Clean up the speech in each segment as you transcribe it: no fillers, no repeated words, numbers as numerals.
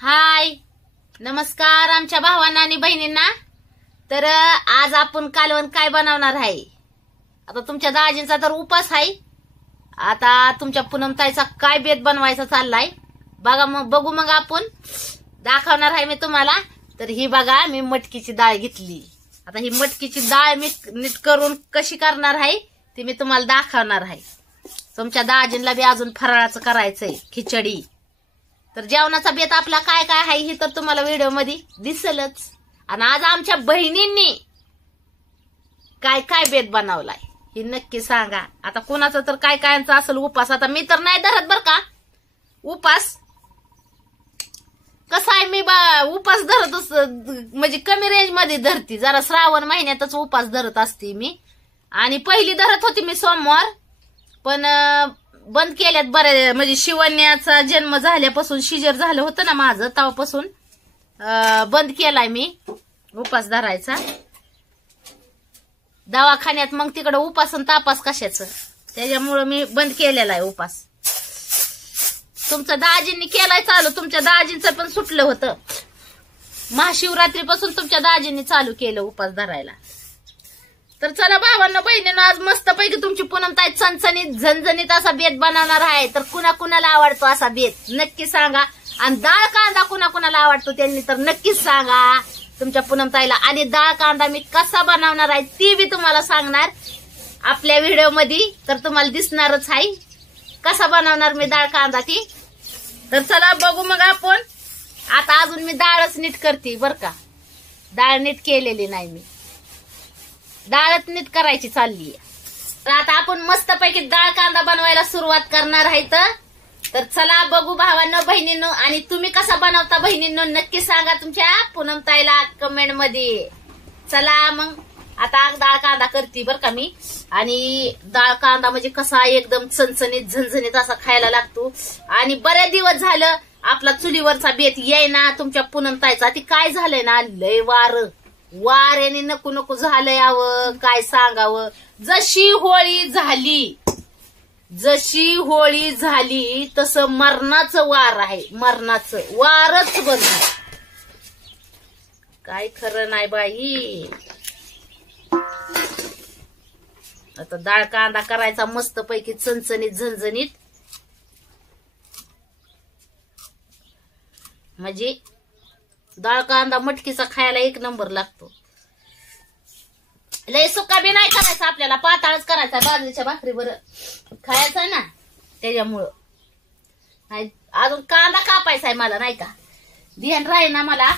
हाय नमस्कार आमच्या भावांना आणि बहिणींना। तर आज आपण कालवण काय बनवणार आहे। आता तुमच्या दाजींचा तर उपास आहे। आता तुमच्या पूनमताईचा काय बेत बनवायचा चाललाय बघा, मग बघू मग आपण दाखवणार आहे मी तुम्हाला। तर ही बघा मी मटकीची डाळ घेतली। आता ही मटकीची डाळ मी नीट करून कशी करणार आहे ती मी तुम्हाला दाखवणार आहे। तुमच्या दाजींना बी अजून फराळाचं करायचंय, खिचडी। तर जेवणाचा बेत आपला काय काय आहे हे तर तुम्हाला व्हिडिओ मध्ये दिसेलच। आणि आज आमच्या बहिणींनी काय काय बेत बनवलाय हे नक्की सांगा। आता कोणाचं तर काय कायांचा असेल उपास, आता मी तर नाही धरत बर का उपास। कसं आहे मी उपास धरत म्हणजे कमी रेंज मध्ये धरती, जरा श्रावण महिन्यातच उपास धरत असते मी। आणि पहिली धरत होती मी सोमवार, पण बंद केल्यात बरे। म्हणजे शिवण्याचा जन्म झाल्यापासून शिजर झालं होतं ना माझं, तेव्हापासून बंद केलाय मी उपास धरायचा। दवाखान्यात मग तिकडे उपास आणि तापास कशाचं, त्याच्यामुळे मी बंद केलेला आहे उपास। तुमच्या दाजींनी केलाय चालू, तुमच्या दाजींचं पण सुटलं होतं। महाशिवरात्रीपासून तुमच्या दाजींनी चालू केलं उपास धरायला। तर चला भावांनो बहिणींनो, आज मस्त पैकी तुमची पूनमताई चणचणीत झणझणीत असा बेत बनवणार आहे। तर कुणा कुणाला आवडतो असा बेत नक्की सांगा। आणि डाळ कांदा कुणा कुणाला आवडतो त्यांनी तर नक्कीच सांगा तुमच्या पूनमताईला। आणि डाळ कांदा मी कसा बनवणार आहे ती बी तुम्हाला सांगणार आपल्या व्हिडिओ मध्ये, तर तुम्हाला दिसणारच आहे कसा बनवणार मी डाळ कांदा ती। तर चला बघू मग आपण। आता अजून मी डाळच नीट करते बर का, डाळ नीट केलेली नाही मी, डाळच नीट करायची चालली। तर आता आपण मस्त पैकी डाळ कांदा बनवायला सुरुवात करणार आहे। तर चला बघू भावांनो बहिणींनो। आणि तुम्ही कसा बनवता बहिणींनो नक्की सांगा तुमच्या पूनमताईला कमेंट मध्ये। चला मग आता डाळ कांदा करते बर का मी। आणि डाळ कांदा म्हणजे कसा एकदम चणचणीत झणझणीत असा खायला लागतो। आणि बरेच दिवस झालं आपला चुलीवरचा बेत येईना तुमच्या पूनमताईचा। ती काय झालंय ना, लय वाऱ्याने नको नको झालंय यावं, काय सांगावं। जशी होळी झाली तसं मरणाचं वार आहे, मरणाचं वारच बंद आहे। काय खरं नाही बाई। आता डाळ कांदा करायचा मस्त पैकी चणचणीत झणझणीत, म्हणजे डाळ कांदा मटकीचा खायला एक नंबर लागतो। लय सुका बी नाही करायचा आपल्याला, पाताळच करायचा, बाजरीच्या भाकरी बरं खायचा ना, त्याच्यामुळं नाही। अजून कांदा कापायचा आहे मला, नाही का ध्यान राही ना मला।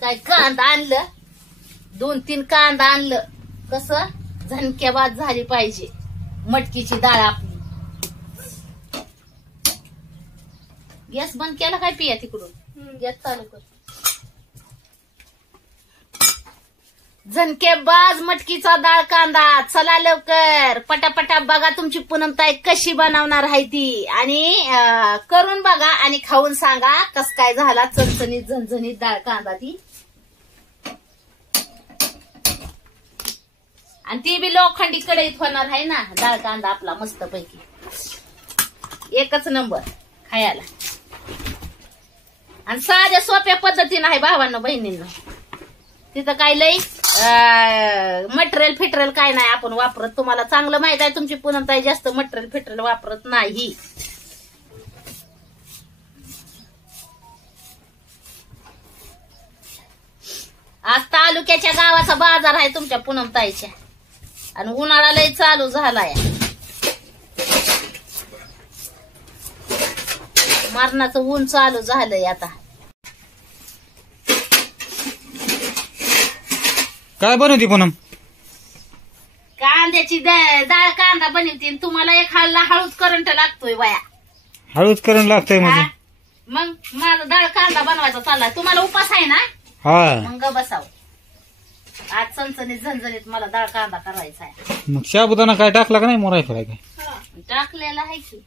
काय कांदा आणलं, 2-3 कांदा आणलं, कसं झणक्याबाद झाली पाहिजे मटकीची डाळ आपली। गॅस बंद केला काय पिया तिकडून, गॅस चालू कर। झणकेबाज मटकीचा डाळ कांदा, चला लवकर पटापटा बघा तुमची पूनमताई कशी बनवणार आहे ती। आणि करून बघा आणि खाऊन सांगा कस काय झाला चणचणीत झणझणीत डाळ कांदा ती। आणि ती बी लोखंडी कढईत होणार आहे ना डाळ कांदा आपला मस्त पैकी, एकच नंबर खायला। आणि साध्या सोप्या पद्धतीने आहे भावांनो बहिणींना। तिथं काय लई मटेरियल काय नाही आपण वापरत, तुम्हाला चांगलं माहित आहे। तुमची पूनमताई जास्त मटेरियल वापरत नाही। आज तालुक्याच्या गावाचा बाजार आहे तुमच्या पूनमताईच्या। आणि उन्हाळा लय चालू झालाय, मरणाचं ऊन चालू झालंय आता। काय बनवती पूनम? कांद्याची डाळ कांदा बनवते। तुम्हाला एक हळूच करंट लागतोय बाया, हळूच करंट लागतोय म्हणजे मग माझा डाळ कांदा बनवायचा चाललाय। तुम्हाला उपास आहे ना, हा मग बसाव। आज चणचणीत झणझणीत मला डाळ कांदा करायचा आहे। मग साबुदाणा काय टाकला का नाही मोराय काय? टाकलेला आहे की,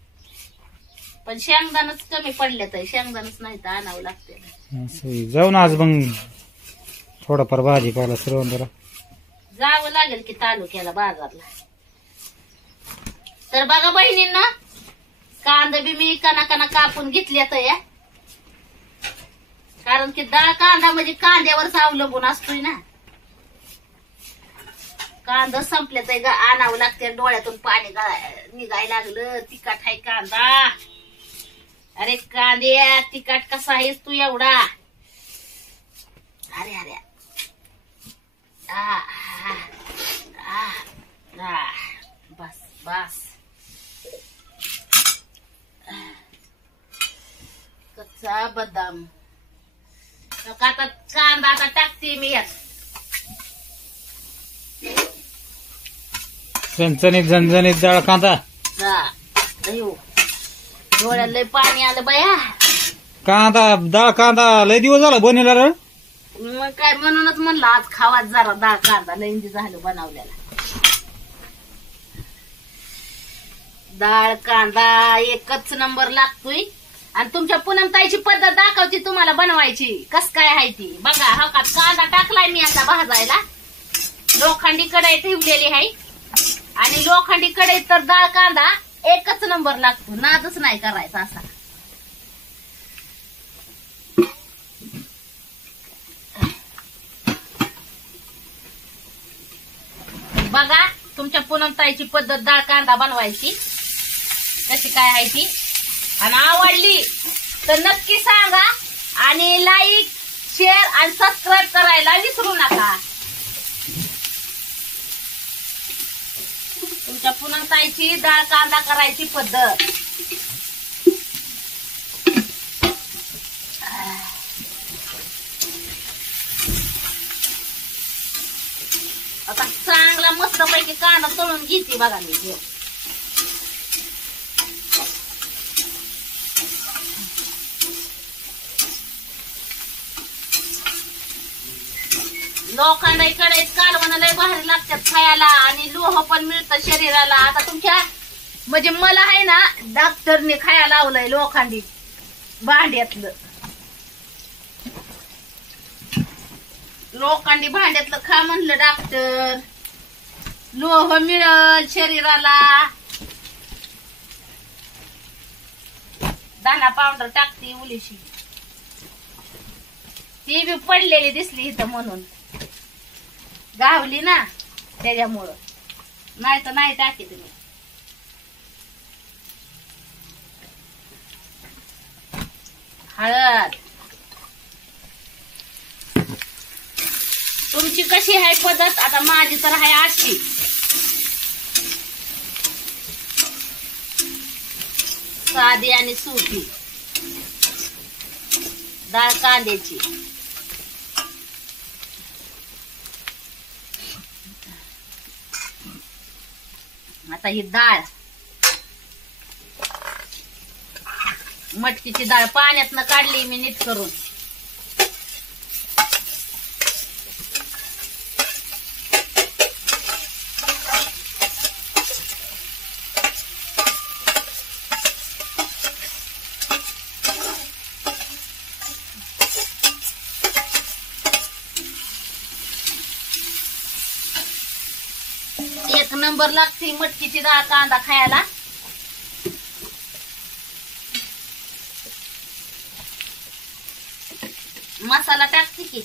पण शेंगदाणच कमी पडले तर शेंगदाणच नाही तर आणावं लागते। जाऊ ना आज मग थोडाफार भाजीपाला सर्व जरा जावं लागेल की तालुक्याला बाजारला. तर बघा बहिणींना, कांदा बी मी कना कापून घेतल्यात या, कारण की डाळ कांदा म्हणजे कांद्यावरच अवलंबून असतोय ना. कांदा संपल्याच आणावं लागते, डोळ्यातून पाणी निघायला लागलं. तिखट आहे कांदा. अरे कांद्या तिखट कसा आहेस तू एवढा? अरे अरे बस बस. कच्चा बदाम आता कांदा आता टाकते मी यात. चणचणीत झणझणीत डाळ कांदा. डोळ्यात लय पाणी आलं बाया. कांदा डाळ कांदा लय दिवस झाला बनेला रे. मग काय म्हणूनच म्हणलं आज खावाच जरा डाळ कांदा. लय झालं बनवलेला. डाळ कांदा एकच नंबर लागतोय. आणि तुमच्या पूनमताईची पद्धत दाखवती तुम्हाला बनवायची. कस काय आहे ती बघा. हा का कांदा टाकलाय मी आता भाजायला. लोखंडी कढई ठेवलेली आहे. आणि लोखंडी कढईत तर डाळ कांदा एकच नंबर लागतो. नादच नाही करायचा असा. बघा तुमच्या पूनमताईची पद्धत डाळ कांदा बनवायची कशी काय आहे ती. आणि आवडली तर नक्की सांगा. आणि लाईक शेअर आणि सबस्क्राईब करायला विसरू नका. तुमच्या पूनमताईची डाळ कांदा करायची पद्धत. आता चांगला मस्त पैकी कांदा तळून घेते बघा मी. लोखंडाई कढईत कालवण लय भारी लागतात खायला. आणि लोह पण मिळतं शरीराला. आता तुमच्या म्हणजे मला आहे ना डॉक्टरने खायला लावलंय लोखंडी भांड्यातलं. लोखंडी भांड्यातलं खा म्हणलं डॉक्टर. लोह मिळल शरीराला. दाना पावडर टाकते उलीशी. ती बी पडलेली दिसली इथं म्हणून गावली ना त्याच्यामुळं. नाही तर नाही टाकी तुम्ही. हळद. तुमची कशी आहे पद्धत? आता माझी तर आहे अशी. साधी आणि सुकी डाळ कांद्याची. आता ही डाळ मटकीची डाळ पाण्यातनं काढली मी नीट करून. एक नंबर लागते मटकीची डाळ कांदा खायला. मसाला टाकते की.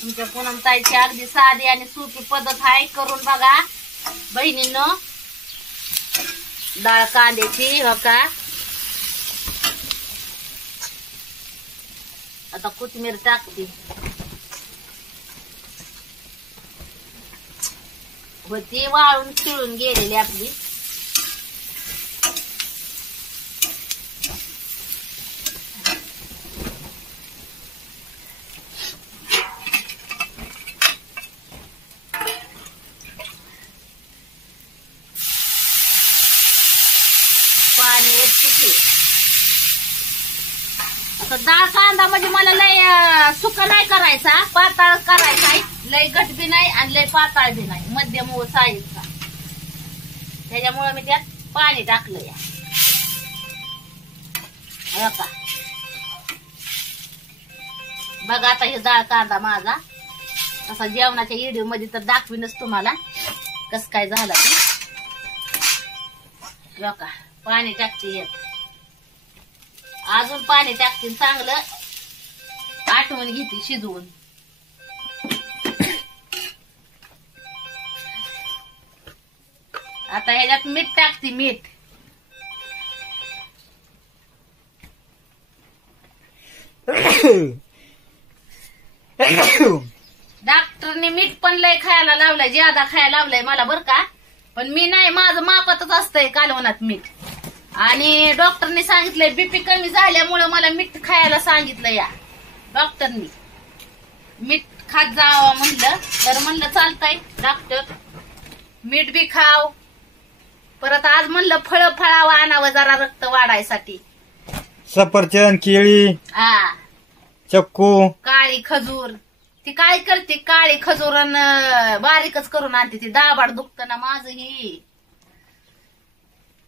तुमच्या पूनमताईची अगदी साधी आणि सोपी पद्धत आहे. करून बघा बहिणींनो. डाळ कांद्याची हो का. आता कोथिंबीर टाकते. होती वाळून चिळून गेलेली आपली. पाणी किती आता डाळ कांदा म्हणजे मला लय सुका नाही करायचा, पातळ करायचा, लय घट बी नाही आणि लय पातळ बी नाही, मध्यम साईजचा. त्याच्यामुळे मी त्यात पाणी टाकलं या का. बघा आता हे डाळ कांदा माझा असा जेवणाच्या व्हिडिओ मध्ये तर दाखवीनच तुम्हाला कस काय झालं. बघा पाणी टाकते, अजून पाणी टाकते, चांगलं आठवण घेते शिजवून. आता ह्याच्यात मीठ टाकते, मीठ. डॉक्टरने मीठ पण लय खायला लावलंय, ज्यादा खायला लावलंय मला बर का, पण मी नाही, माझं मापातच असतंय कालवणात मीठ. आणि डॉक्टरने सांगितलंय बीपी कमी झाल्यामुळे मला मीठ खायला सांगितलं या डॉक्टरनी. मीठ खात जावं म्हणलं तर म्हणलं चालतंय डॉक्टर, मीठ बी खाव. परत आज म्हणलं फळ फळावं आणावं जरा रक्त वाढायसाठी. सफरचंद, केळी, हा, चक्कू, काळी खजूर. ती काय करते, काळी खजूर बारीकच करून आणते. ती दाबाड दुखत ना माझं ही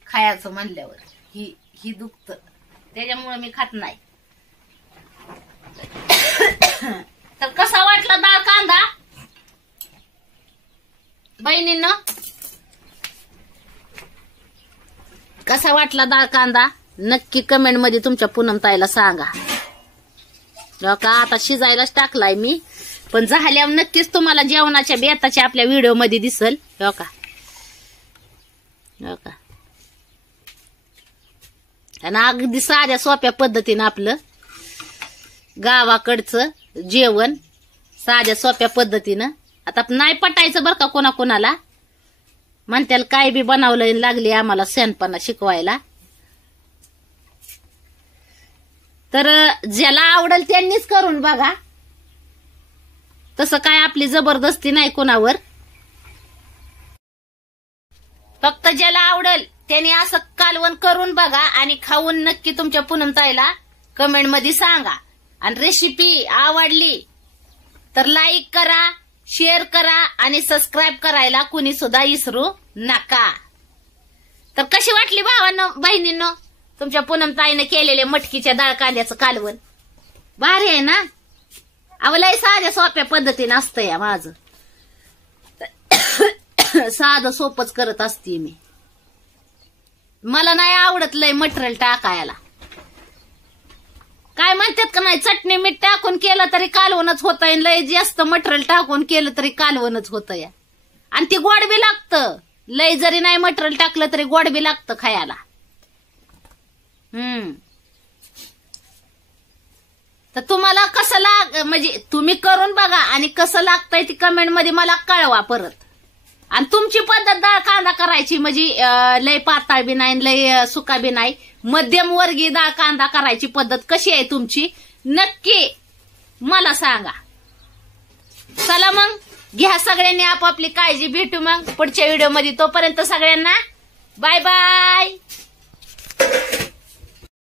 खायचं म्हणल्यावर, ही दुखत, त्याच्यामुळे मी खात नाही. तर कसा वाटला डाळ कांदा बहिणींनो, कसा वाटला डाळ कांदा नक्की कमेंट मध्ये तुमच्या पूनमताईला सांगा. का आता शिजायलाच टाकलाय मी, पण झाल्यावर नक्कीच तुम्हाला जेवणाच्या बेताच्या आपल्या व्हिडिओ मध्ये दिसल. हो का, हो का. आणि अगदी साध्या सोप्या पद्धतीनं आपलं गावाकडचं जेवण साध्या सोप्या पद्धतीनं. आता नाही पटायचं बरं का कोणाकोणाला, म्हणत्याला काय बी बनवलं लागली आम्हाला सणपणा शिकवायला. तर ज्याला आवडेल त्यांनीच करून बघा, तसं काय आपली जबरदस्ती नाही कोणावर. फक्त ज्याला आवडेल त्यांनी असं कालवण करून बघा आणि खाऊन नक्की तुमच्या पूनमताईला कमेंट मध्ये सांगा. आणि रेसिपी आवडली तर लाईक करा, शेअर करा आणि सबस्क्राईब करायला कुणी सुद्धा विसरू नका. तर कशी वाटली भावांनो बहिणींनो तुमच्या पूनमताईने केलेले मटकीच्या डाळ कांद्याचं कालवण? भारी आहे ना. अव लय साध्या सोप्या पद्धतीने असतं या माझं, साधं सोपच करत असते मी. मला नाही आवडत लय मटेरियल टाकायला. काय म्हणतात का नाही, चटणी मीठ टाकून केलं तरी कालवणच होत आहे, लय जास्त मटेरियल टाकून केलं तरी कालवणच होत या. आणि ती गोड बी लागतं, लय जरी नाही मटेरियल टाकलं तरी गोड बी लागतं खायला. तर तुम्हाला कसं म्हणजे तुम्ही करून बघा आणि कसं लागतंय ती कमेंट मध्ये मला कळवा परत. आणि तुमची पद्धत डाळ कांदा करायची म्हणजे लय पातळ बी नाही लय सुका बी नाही, मध्यम वर्गीय डाळ कांदा करायची पद्धत कशी आहे तुमची नक्की मला सांगा. चला मग घ्या सगळ्यांनी आपापली काळजी. भेटू मग पुढच्या व्हिडिओ मध्ये. तोपर्यंत सगळ्यांना बाय बाय.